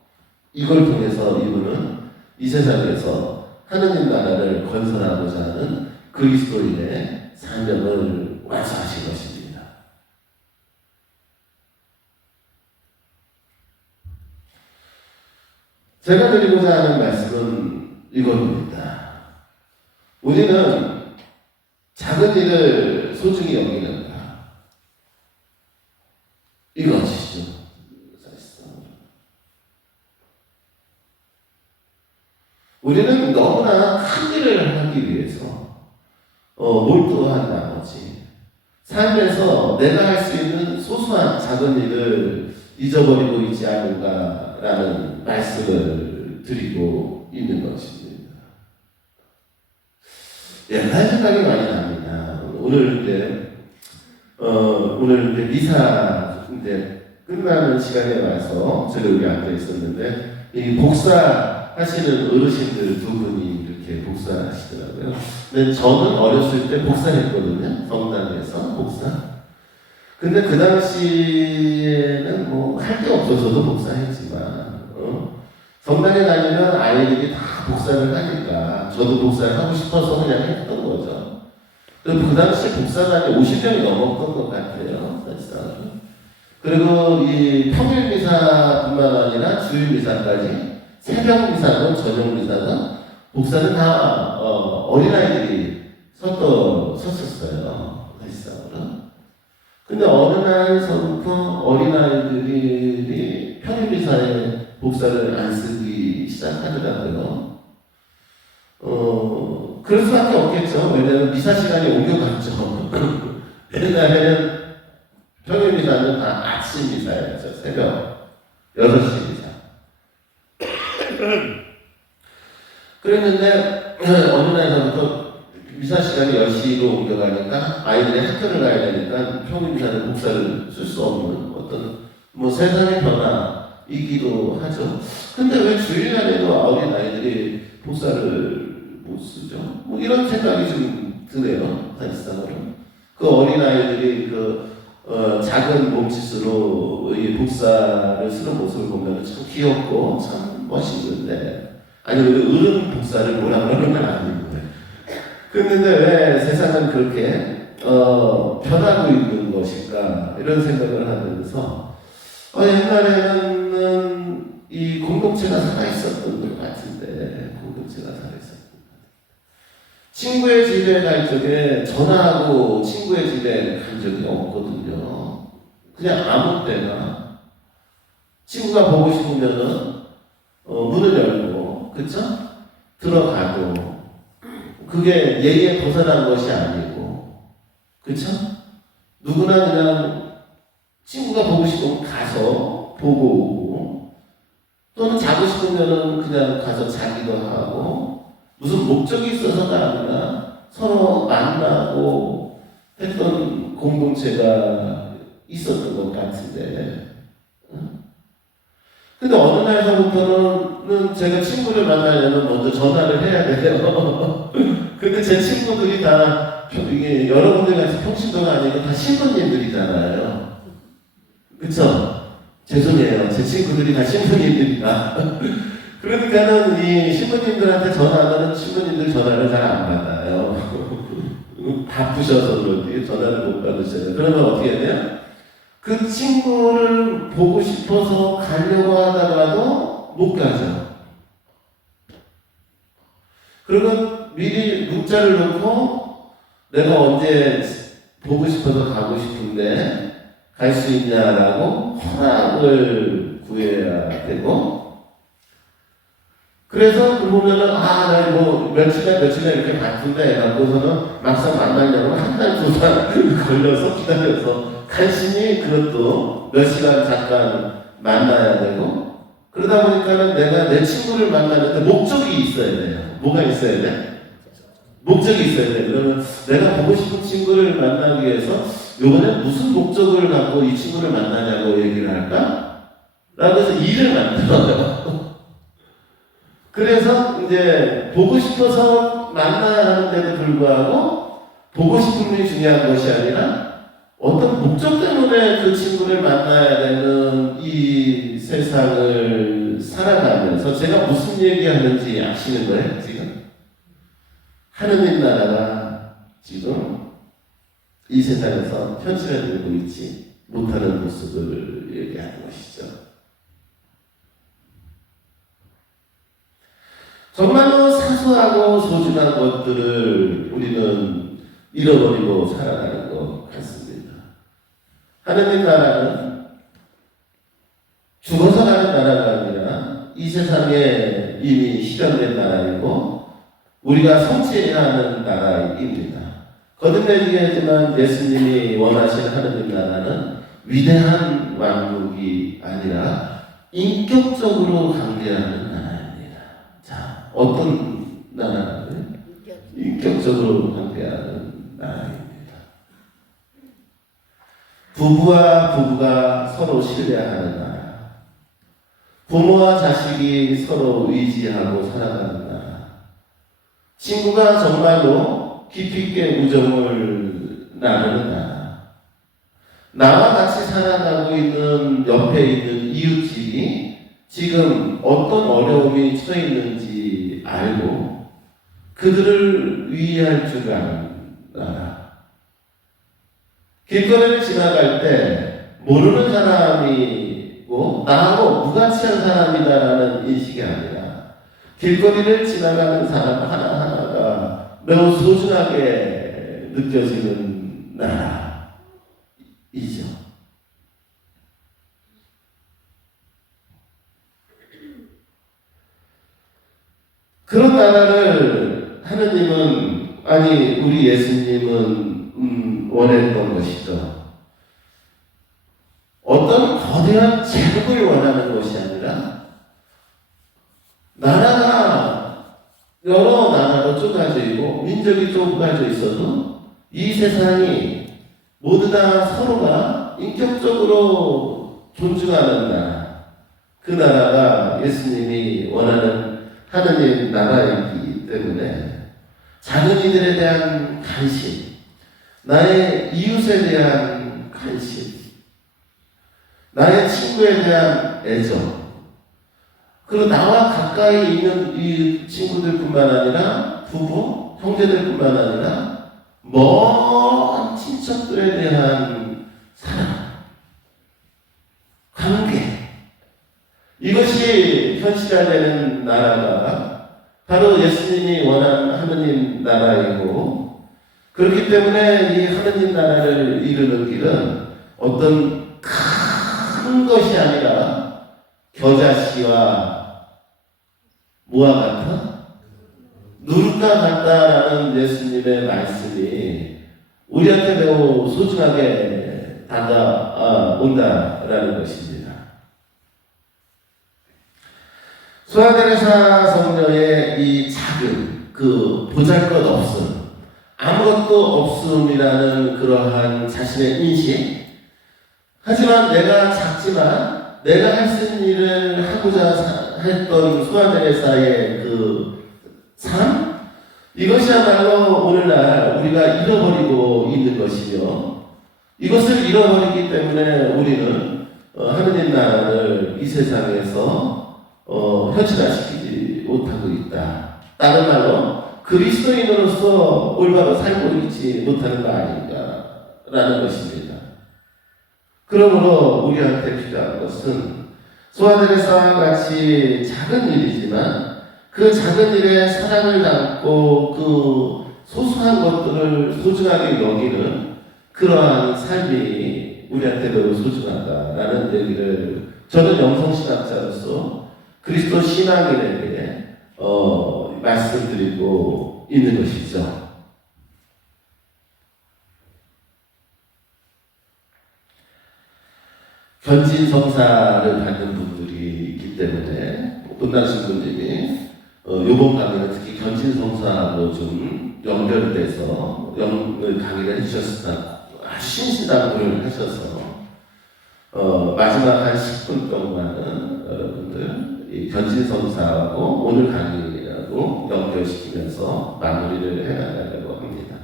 이걸 통해서 이분은 이 세상에서 하느님 나라를 건설하고자 하는 그리스도인의 사명을 완수하신 것입니다. 제가 드리고자 하는 말씀은 이겁니다. 우리는 작은 일을 소중히 여기는가? 이것이죠. 우리는 너무나 큰 일을 하기 위해서 몰두한 나머지 삶에서 내가 할 수 있는 소소한 작은 일을 잊어버리고 있지 않을까라는 말씀을 드리고 있는 것입니다. 옛날 생각이 많이 납니다. 오늘 이제 미사 끝나는 시간에 와서 제가 여기 앉아 있었는데 이 복사하시는 어르신들 두 분이 이렇게 복사하시더라고요. 근데 저는 어렸을 때 복사했거든요. 성당에서 복사. 근데 그 당시에는 뭐 할 게 없어서도 복사했지만 성당에 다니면 아이들이 다 복사를 하니까 저도 복사를 하고 싶어서 그냥 했던 거죠. 그 당시 복사단이 50명이 넘었던 것 같아요. 그리고 이 평일 미사뿐만 아니라 주일 미사까지 새벽 미사든 저녁 미사든 복사는 다 어린아이들이 섰었어요. 사실상으로. 근데 어느 날서부터 어린아이들이 평일 미사에 복사를 안 쓰기 시작하더라고요. 그럴 수밖에 없겠죠. 왜냐하면 미사 시간이 옮겨갔죠. 옛날에는 평일 미사는 다 아침 미사였죠. 새벽 6시 미사. 그랬는데 어느 날서부터 미사 시간이 10시로 옮겨가니까 아이들이 학교를 가야 되니까 평일 미사는 복사를 쓸 수 없는 어떤 뭐 세상의 변화이기도 하죠. 근데 왜 주일날에도 어린 아이들이 복사를 못 쓰죠? 뭐 이런 생각이 좀 드네요. 사실상으로 그 어린 아이들이 작은 몸짓으로 이 복사를 쓰는 모습을 보면 참 귀엽고 참 멋있는데 아니 어른 복사를 뭐라 그러는 건 아닌데. 그런데 왜 세상은 그렇게 변하고 있는 것일까 이런 생각을 하면서 옛날에는 이 공동체가 살아있었던 것 같은데 공동체가 살아있었던 것 같아요. 친구의 집에 갈 적에 전화하고 친구의 집에 간 적이 없거든요. 그냥 아무 때나 친구가 보고 싶으면은 문을 열고 그쵸? 들어가고 그게 예의에 벗어난 것이 아니고, 그쵸? 누구나 그냥 친구가 보고 싶으면 가서 보고 오고, 또는 자고 싶으면 그냥 가서 자기도 하고, 무슨 목적이 있어서가 아니라 서로 만나고 했던 공동체가 있었던 것 같은데, 근데 어느 날서부터는 제가 친구를 만나려면 먼저 전화를 해야 돼요. 근데 제 친구들이 다 이게 여러분들 같이 평신도가 아니고 다 신부님들이잖아요. 그쵸? 죄송해요. 제 친구들이 다 신부님들이다. 그러니까는 이 신부님들한테 전화하면 신부님들 전화를 잘 안 받아요. 바쁘셔서 그런지 전화를 못 받으셔요. 그러면 어떻게 해야 돼요? 그 친구를 보고 싶어서 가려고 하다가도 못 가죠. 그러면 미리 문자를 넣고 내가 언제 보고 싶어서 가고 싶은데 갈 수 있냐라고 허락을 구해야 되고, 그래서 그러면은 나 뭐 며칠에 이렇게 바쁜데 갖고서는 막상 만나려면 한 달, 두 달 걸려서 기다려서 간신히 그것도 몇 시간 잠깐 만나야 되고, 그러다 보니까는 내가 내 친구를 만나는데 목적이 있어야 돼요. 뭐가 있어야 돼? 목적이 있어야 돼. 그러면 내가 보고 싶은 친구를 만나기 위해서 요번에 무슨 목적을 갖고 이 친구를 만나냐고 얘기를 할까? 라고 해서 일을 만들어요. 그래서 이제 보고 싶어서 만나야 하는데도 불구하고 보고 싶은 게 중요한 것이 아니라 어떤 목적 때문에 그 친구를 만나야 되는 이 세상을 살아가면서, 제가 무슨 얘기하는지 아시는 거예요, 지금? 하느님 나라가 지금 이 세상에서 현실화되고 있지 못하는 모습을 얘기하는 것이죠. 정말로 사소하고 소중한 것들을 우리는 잃어버리고 살아가는 것 같습니다. 하느님 나라는 죽어서 가는 나라가 아니라 이 세상에 이미 실현된 나라이고 우리가 성취해야 하는 나라입니다. 거듭내지게 하지만 예수님이 원하시는 하느님 나라는 위대한 왕국이 아니라 인격적으로 관계하는 나라입니다. 자, 어떤 나라는 인격적으로 관계하는 나라입니다. 부부와 부부가 서로 신뢰하는 나라, 부모와 자식이 서로 의지하고 살아가는 나라, 친구가 정말로 깊이 있게 우정을 나누는 나라, 나와 같이 살아가고 있는 옆에 있는 이웃집이 지금 어떤 어려움이 처해 있는지 알고 그들을 위할 줄 아는 나라, 길거리를 지나갈 때 모르는 사람이고 나하고 무가치한 사람이다라는 인식이 아니라 길거리를 지나가는 사람 하나하나가 매우 소중하게 느껴지는 나라이죠. 그런 나라를 하느님은, 아니 우리 예수님은 원했던 것이죠. 어떤 거대한 제국을 원하는 것이 아니라 나라가 여러 나라로 쪼개져 있고 민족이 쪼개져 있어도 이 세상이 모두 다 서로가 인격적으로 존중하는 나라, 그 나라가 예수님이 원하는 하느님 나라이기 때문에 작은 이들에 대한 관심, 나의 이웃에 대한 관심, 나의 친구에 대한 애정, 그리고 나와 가까이 있는 이 친구들뿐만 아니라 부부, 형제들뿐만 아니라 먼 친척들에 대한 사랑, 관계, 이것이 현실화되는 나라가 바로 예수님이 원하는 하느님 나라이고, 그렇기 때문에 이 하느님 나라를 이루는 길은 어떤 큰 것이 아니라 겨자씨와 뭐와 같아? 누룩과 같다라는 예수님의 말씀이 우리한테 매우 소중하게 다가온다라는 것입니다. 소아테레사 성녀의 이 작은 그 보잘것없음, 아무것도 없음이라는 그러한 자신의 인식. 하지만 내가 작지만 내가 할 수 있는 일을 하고자 했던 소아테레사의 그 삶, 이것이야말로 오늘날 우리가 잃어버리고 있는 것이며, 이것을 잃어버리기 때문에 우리는 하느님 나라를 이 세상에서 현실화시키지 못하고 있다. 다른 말로 그리스도인으로서 올바로 살고 있지 못하는 거 아닌가라는 것입니다. 그러므로 우리한테 필요한 것은 소아테레사와 같이 작은 일이지만 그 작은 일에 사랑을 담고 그 소소한 것들을 소중하게 여기는 그러한 삶이 우리한테 매우 소중하다라는 얘기를 저는 영성신학자로서 그리스도 신앙인에게 말씀드리고 있는 것이죠. 견진성사를 받는 분들이 있기 때문에 은나신 분들이 요번 강의는 특히 견진성사로 좀 연결돼서 강의를 해주셨으나 아주 신신당부를 하셔서 마지막 한 10분 동안은 여러분들 이 견진성사하고 오늘 강의하고 연결시키면서 마무리를 해나가려고 합니다.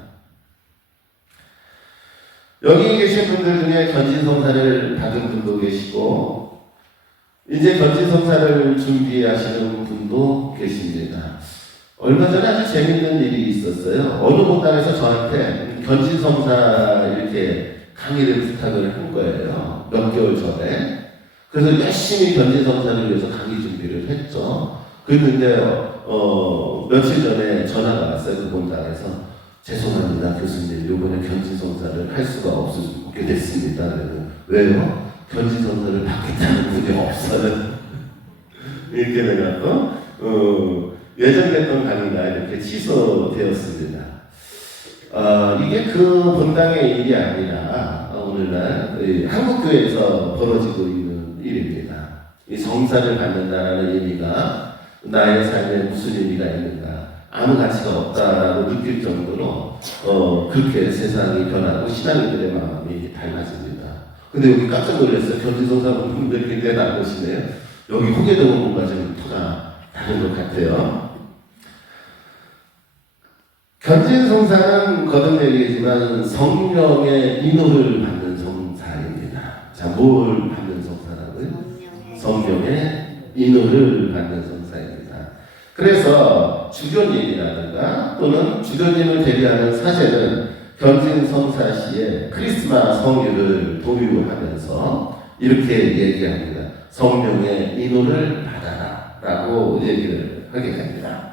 여기 계신 분들 중에 견진성사를 받은 분도 계시고 이제 견진성사를 준비하시는 분도 계십니다. 얼마 전에 아주 재밌는 일이 있었어요. 어느 공단에서 저한테 견진성사 이렇게 강의를 부탁을 한 거예요. 몇 개월 전에. 그래서 열심히 견진성사를 위해서 강의 준비를 했죠. 그랬는데 며칠 전에 전화가 왔어요. 그 공단에서. 죄송합니다, 교수님. 이번에 견진성사를 할 수가 없게 됐습니다. 왜요? 견진성사를 받겠다는 분이 없어요. 이렇게 돼갖고 예정에 했던 강의가 이렇게 취소되었습니다. 이게 그 본당의 일이 아니라 오늘날 한국교회에서 벌어지고 있는 일입니다. 이 성사를 받는다는 의미가 나의 삶에 무슨 의미가 있는가, 아무 가치가 없다라고 느낄 정도로 그렇게 세상이 변하고 신앙인들의 마음이 달라집니다. 근데 여기 깜짝 놀랐어요. 견진성사 분들 굉장히 나오시네요. 여기 후계동은 뭔가 좀 터가 다른 것 같아요. 견진성사는 거듭 얘기지만 성령의 인도를 받는 성사입니다. 자, 뭘 받는 성사라고요? 성령의 인도를 받는 성사입니다. 그래서 주교님이라든가 또는 주교님을 대리하는 사제는 견진성사 시에 크리스마 성유를 도유하면서 이렇게 얘기합니다. 성령의 인도를 받아라 라고 얘기를 하게 됩니다.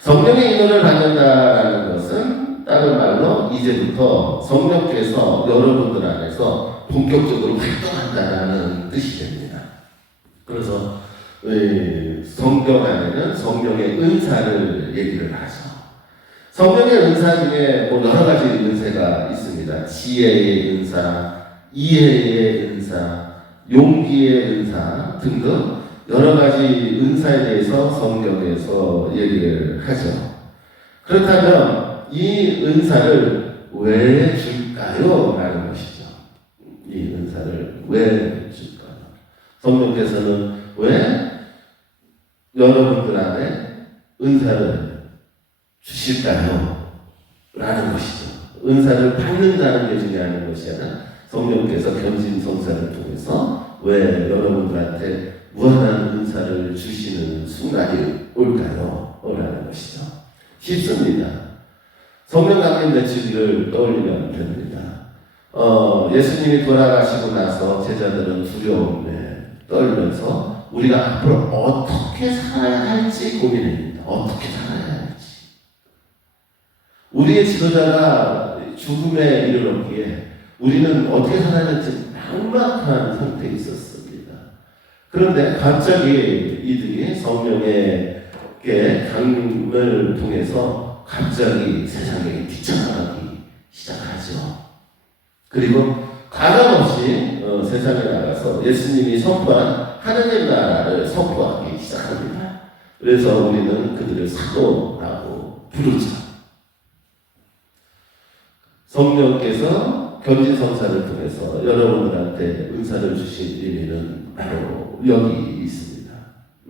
성령의 인도를 받는다라는 것은 다른 말로 이제부터 성령께서 여러분들 안에서 본격적으로 활동한다라는 뜻이 됩니다. 그래서 성경 안에는 성령의 은사를 얘기를 하죠. 성령의 은사 중에 뭐 여러 가지 은사가 있습니다. 지혜의 은사, 이해의 은사, 용기의 은사 등등 여러 가지 은사에 대해서 성경에서 얘기를 하죠. 그렇다면 이 은사를 왜 줄까요? 라는 것이죠. 이 은사를 왜 줄까요? 성령께서는 왜 여러분들 안에 은사를 주실까요? 라는 것이죠. 은사를 받는다는 게 중요한 것이 아니라 성령께서 견진성사를 통해서 왜 여러분들한테 무한한 은사를 주시는 순간이 올까요? 라는 것이죠. 쉽습니다. 성령 강림 내치기를 떠올리면 됩니다. 예수님이 돌아가시고 나서 제자들은 두려움에 떨면서 우리가 앞으로 어떻게 살아야 할지 고민합니다. 어떻게 살아야 할지. 우리의 지도자가 죽음에 이르렀기에 우리는 어떻게 살아야 할지 막막한 상태에 있었습니다. 그런데 갑자기 이들이 성령의 강림을 통해서 갑자기 세상에 뛰쳐나가기 시작하죠. 그리고 가감없이 세상에 나가서 예수님이 선포한 하느님 나라를 선포하기 시작합니다. 그래서 우리는 그들을 사도라고 부르죠. 성령께서 견진성사를 통해서 여러분들한테 은사를 주신 의미는 바로 여기 있습니다.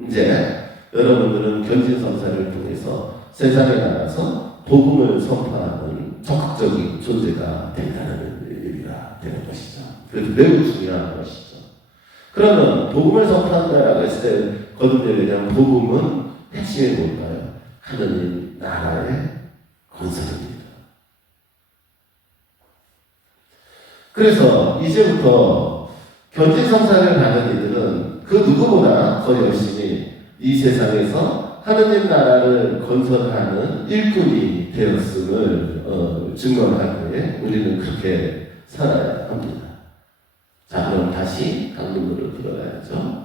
이제 여러분들은 견진성사를 통해서 세상에 나가서 복음을 선포하는 적극적인 존재가 된다는 의미가 되는 것이죠. 그래서 매우 중요한 것이죠. 그러면 복음을 선포한다라고 했을 때 거듭되게 대한 복음은 핵심이 뭘까요? 하느님 나라의 건설입니다. 그래서 이제부터 견진성사를 받은 이들은 그 누구보다 더 열심히 이 세상에서 하느님 나라를 건설하는 일꾼이 되었음을 증명하기 위해 우리는 그렇게 살아야 합니다. 자, 그럼 다시 강론으로 들어가야죠.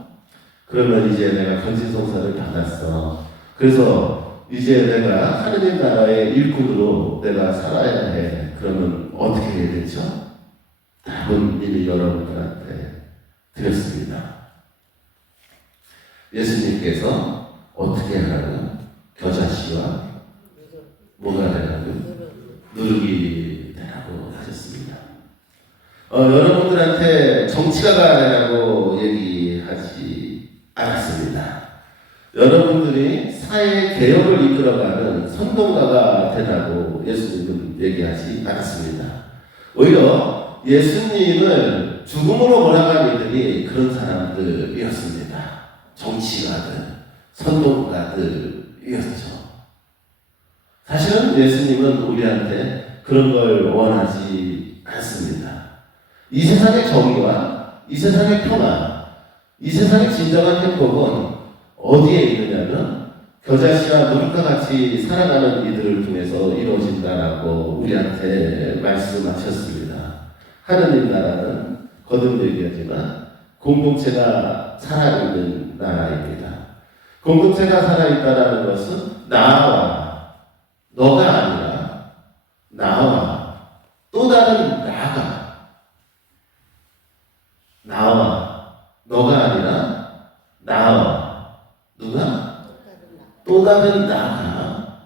그러면 이제 내가 견진성사를 받았어. 그래서 이제 내가 하느님 나라의 일꾼으로 내가 살아야 해. 그러면 어떻게 해야 되죠? 답은 이미 여러분들한테 드렸습니다. 예수님께서 어떻게 하라고? 겨자씨와 뭐가 되라고? 누룩이 되라고 하셨습니다. 여러분들한테 정치가가 되라고 얘기하지 않았습니다. 여러분들이 사회 개혁을 이끌어가는 선동가가 되라고 예수님은 얘기하지 않았습니다. 오히려 예수님을 죽음으로 몰아간 이들이 그런 사람들이었습니다. 정치가들, 선동가들이었죠. 사실은 예수님은 우리한테 그런 걸 원하지 않습니다. 이 세상의 정의와 이 세상의 평화, 이 세상의 진정한 행복은 어디에 있느냐면 겨자씨와 누룩과 같이 살아가는 이들을 통해서 이루어진다라고 우리한테 말씀하셨습니다. 하느님 나라는 거듭되기하지만 공동체가 살아있는 나라입니다. 공동체가 살아있다는 것은 나와 너가 아니라 나와 또 다른 나와 너가 아니라 나와 누가? 또 다른 나가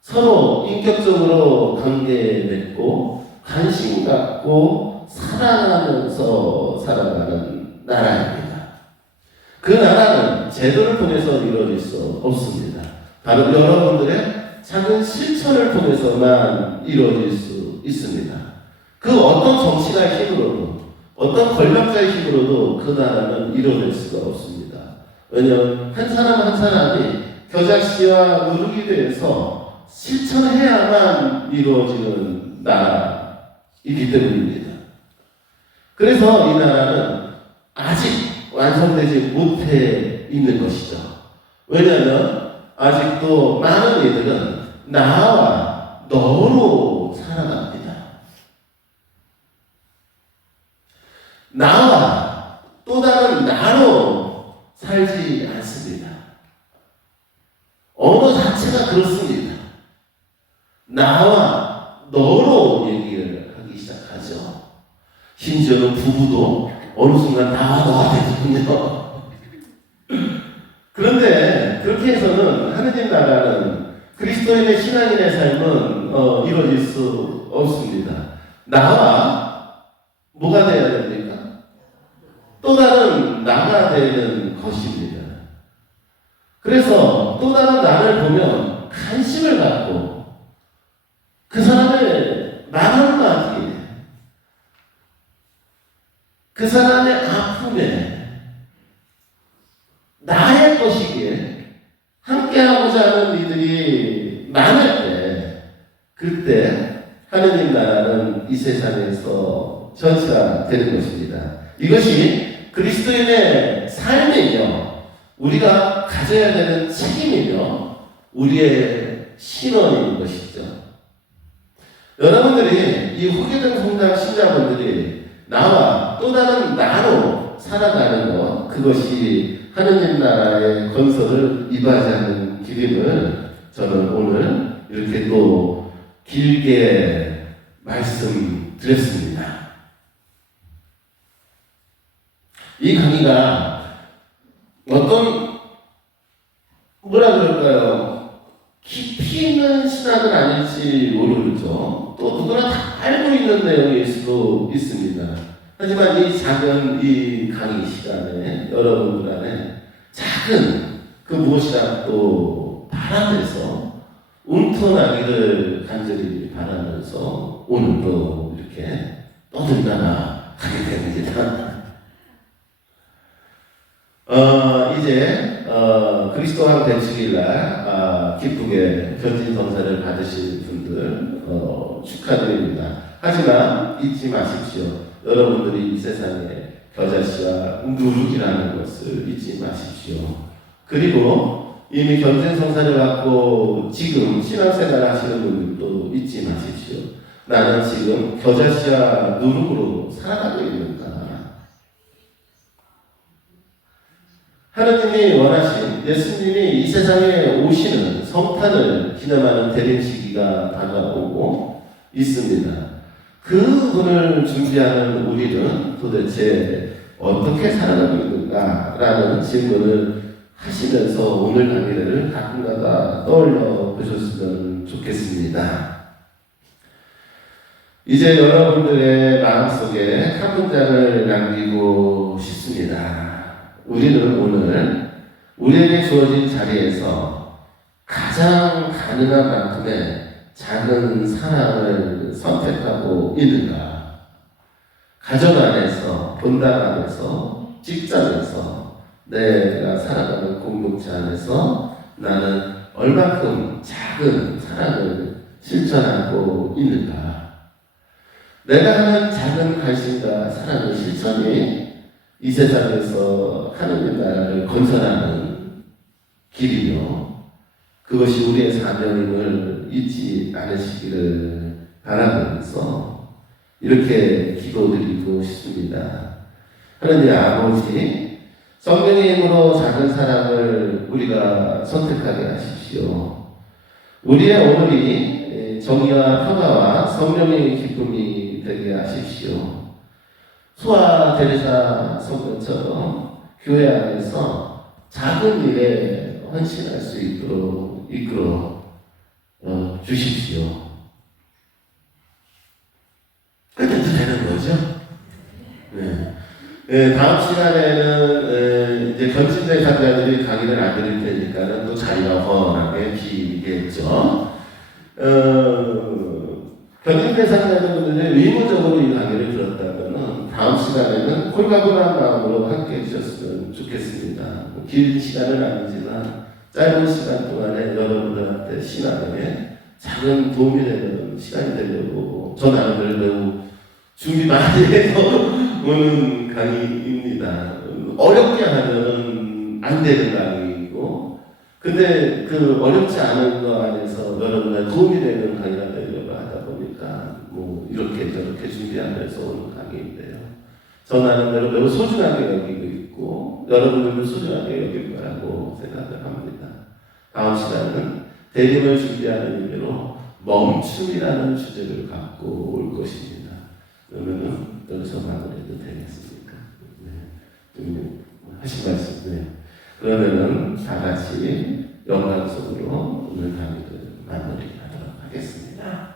서로 인격적으로 관계 맺고 관심 갖고 사랑하면서 살아가는 나라입니다. 그 나라는 제도를 통해서 이루어질 수 없습니다. 바로 여러분들의 작은 실천을 통해서만 이루어질 수 있습니다. 그 어떤 정치가의 힘으로도 어떤 권력자의 힘으로도 그 나라는 이루어질 수가 없습니다. 왜냐하면 한 사람 한 사람이 겨자씨와 누룩이 돼서 실천해야만 이루어지는 나라이기 때문입니다. 그래서 이 나라는 아직 완성되지 못해 있는 것이죠. 왜냐하면 아직도 많은 이들은 나와 너로 살아갑니다. 나와 또 다른 나로 살지 않습니다. 언어 자체가 그렇습니다. 나와 너로 얘기를 하기 시작하죠. 심지어는 부부도 어느 순간 나와 너가 되거든요. 그런데 그렇게 해서는 하느님 나라는 그리스도인의 신앙인의 삶은 이루어질 수 없습니다. 나와 뭐가 되어야 됩니까? 또 다른 나가 되는 것입니다. 그래서 또 다른 나를 보면 관심을 갖고 그 사람의 말 한마디에 그 사람의 아픔에 나의 것이기에 함께하고자 하는 이들이 많을 때 그때 하느님 나라는 이 세상에서 전시되는 것입니다. 이것이 그리스도인의 삶이며 우리가 가져야 되는 책임이며 우리의 신원인 것이죠. 여러분들이 이 후계된 성장 신자분들이 나와 또 다른 나로 살아가는 것, 그것이 하느님 나라의 건설을 이바지하는 길임을 저는 오늘 이렇게 또 길게 말씀드렸습니다. 이 강의가 어떤 뭐라 그럴까요? 깊이 있는 신학은 아닐지 모르죠. 또 누구나 다 알고 있는 내용일 수도 있습니다. 하지만 이 작은 이 강의 시간에 여러분들 안에 작은 그 무엇이라도 바라면서 움터나기를 간절히 바라면서 오늘도 이렇게 떠들다가 가게 됩니다. 이제 그리스도왕 대축일날 기쁘게 견진성사를 받으실 분들 축하드립니다. 하지만 잊지 마십시오. 여러분들이 이 세상에 겨자씨와 누룩이라는 것을 잊지 마십시오. 그리고 이미 견진성사를 받고 지금 신앙생활 하시는 분들도 잊지 마십시오. 나는 지금 겨자씨와 누룩으로 살아가고 있는가? 하느님이 원하신 예수님이 이 세상에 오시는 성탄을 기념하는 대림 시기가 다가오고 있습니다. 그 분을 준비하는 우리는 도대체 어떻게 살아가고 있는가라는 질문을 하시면서 오늘 강의를 가끔가다 떠올려 보셨으면 좋겠습니다. 이제 여러분들의 마음속에 한 문장을 남기고 싶습니다. 우리는 오늘 우리에게 주어진 자리에서 가장 가능한 만큼의 작은 사랑을 선택하고 있는가? 가정 안에서, 본당 안에서, 직장에서, 내가 살아가는 공동체 안에서 나는 얼마큼 작은 사랑을 실천하고 있는가? 내가 하는 작은 관심과 사랑의 실천이 이 세상에서 하느님 나라를 건설하는 길이며 그것이 우리의 사명임을 잊지 않으시기를 바라면서 이렇게 기도드리고 싶습니다. 하느님 아버지, 성령의 힘으로 작은 사랑을 우리가 선택하게 하십시오. 우리의 오늘이 정의와 평화와 성령의 기쁨이 되게 하십시오. 수아 데레사 성도처럼 교회 안에서 작은 일에 헌신할 수 있도록 이끌어 주십시오. 그래도 되는 거죠? 네. 다음 시간에는 이제 건진대 사자들이 강의를 안 드릴 테니까는 또 자리가 훤하게 비겠죠. 견진대 사자들은 의무적으로 이 강의를 들었다면은 다음 시간에는 홀가분한 마음으로 함께 해주셨으면 좋겠습니다. 긴 시간은 아니지만 짧은 시간 동안에 여러분들한테 신앙에 작은 도움이 되는 시간이 되려고 저 나름대로 매우 준비 많이 해서 오는 강의입니다. 어렵게 하면 안 되는 강의이고 근데 그 어렵지 않은 거 안에서 여러분의 도움이 되는 강의가 되려고 하다 보니까 뭐 이렇게 저렇게 준비하면서 오는 강의인데요. 저 나름대로 매우 소중하게 여기고 있고 여러분들도 소중하게 여길 거라고 생각을 합니다. 다음 시간은 대림을 준비하는 의미로 멈춤이라는 주제를 갖고 올 것입니다. 그러면은 여기서 마무리해도 되겠습니까? 네. 좀 하신 말씀. 네. 그러면은 다 같이 영광 속으로 오늘 강의를 마무리하도록 하겠습니다.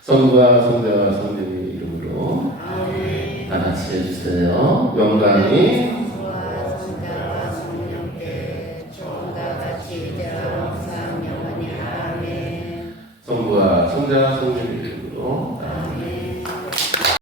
성부와 성자와 성령의 이름으로 아멘. 다 같이 해주세요. 영광이 성부와 성자와 성령께 처음과 같이 이제와 항상 영원히 아멘. 성부와 성자와 성령의